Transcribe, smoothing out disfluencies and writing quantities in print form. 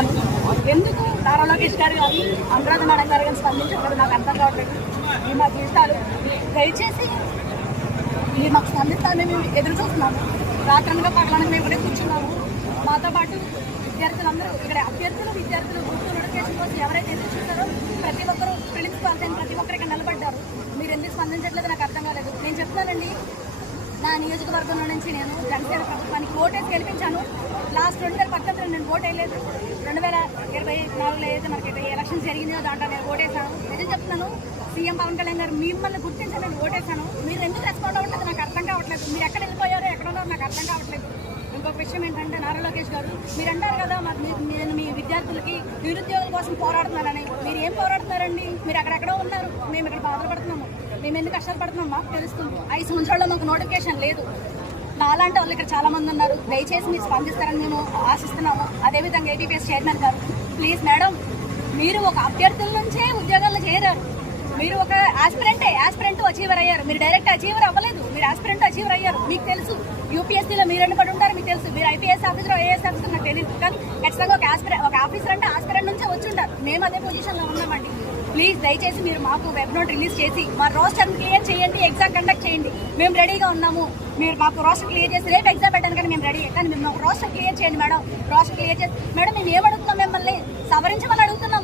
అడుగుతున్నాను, ఎందుకు నారా లోకేష్ గారు కానీ అనురాధ మేడం గారు కానీ స్పందించట్లేదు నాకు అర్థం కావట్లేదు. ఈ మా జీవితాలు దయచేసి ఈ మాకు స్పందిస్తామని మేము ఎదురు చూస్తున్నాము. రాత్రనగా పగలనగా మేము కూడా కూర్చున్నాము. మాతో పాటు విద్యార్థులందరూ ఇక్కడ అభ్యర్థులు విద్యార్థులు గ్రూప్ నోటిఫికేషన్ కోసం ఎవరైతే ఎదురు చూస్తారో ప్రతి ఒక్కరు ప్రిన్సిపాల్స్ అయిన ప్రతి ఒక్కరు ఇక్కడ నిలబడ్డారు. మీరు ఎందుకు స్పందించట్లేదు నాకు అర్థం కాలేదు. నేను చెప్తానండి, నా నియోజకవర్గంలో నుంచి నేను జనసేన ప్రభుత్వానికి ఓటేసి గెలిపించాను. లాస్ట్ 2019 నేను ఓటు వేయలేదు. 2024లో ఏదైతే మనకి ఎలక్షన్ జరిగిందో దాంట్లో నేను ఓటేసాను. నిజం చెప్తున్నాను, సీఎం పవన్ కళ్యాణ్ గారు మిమ్మల్ని గుర్తించి నేను ఓటేసాను. మీరు ఎందుకు రెస్పాండ్ అవ్వట్లేదు నాకు అర్థం కావట్లేదు. మీరు ఎక్కడ వెళ్ళిపోయారో ఎక్కడ ఉన్నారో నాకు అర్థం కావట్లేదు. ఇంకొక విషయం ఏంటంటే, నారా లోకేష్ గారు మీరు అంటారు కదా నేను మీ విద్యార్థులకి నిరుద్యోగుల కోసం పోరాడుతున్నానని. మీరు ఏం పోరాడుతున్నారండి? మీరు అక్కడెక్కడో ఉన్నారు, మేము ఇక్కడ బాధపడుతున్నాము. మేము ఎందుకు కష్టాలు పడుతున్నాం మాకు తెలుస్తుంది. 5 సంవత్సరాల్లో మాకు నోటిఫికేషన్ లేదు. నాలాంటి వాళ్ళు ఇక్కడ చాలా మంది ఉన్నారు. దయచేసి మీరు స్పందిస్తారని మేము ఆశిస్తున్నాము. అదేవిధంగా ఏబీపీఎస్ చైర్మన్ గారు, ప్లీజ్ మేడం, మీరు ఒక అభ్యర్థుల నుంచే ఉద్యోగాల్లో చేరారు. మీరు ఒక ఆస్పిరెంట్ అచీవర్ అయ్యారు. మీరు డైరెక్ట్ అచీవర్ అవ్వలేదు, మీరు ఆస్పిరెంట్ అచీవర్ అయ్యారు. మీకు తెలుసు యూపీఎస్సీలో మీరు ఎన్నిపడి ఉంటారు మీకు తెలుసు. మీరు ఐపీఎస్ ఆఫీసర్ ఐఏఎస్ ఆఫీసర్ నాకు తెలియదు, కానీ ఖచ్చితంగా ఒక ఆఫీసర్ అంటే ఆస్పిరెంట్ నుంచే వచ్చి ఉంటారు. మేము అదే పొజిషన్లో ఉన్నామండి. ప్లీజ్ దయచేసి మీరు మాకు వెబ్ నోట్ రిలీజ్ చేసి మా రోస్టర్ క్లియర్ చేయండి, ఎగ్జామ్ కండక్ట్ చేయండి. మేము రెడీగా ఉన్నాము. మీరు మాకు రోస్టర్ క్లియర్ చేసి రేపు ఎగ్జామ్ పెట్టాను కానీ మేము రెడీ. కానీ మేము మాకు రోస్టర్ క్లియర్ చేయండి మేడం. రోస్టర్ క్లియర్ చేసి మేడం మేము ఏమడుగుతున్నాం, మిమ్మల్ని సవరించమని అడుగుతున్నాం.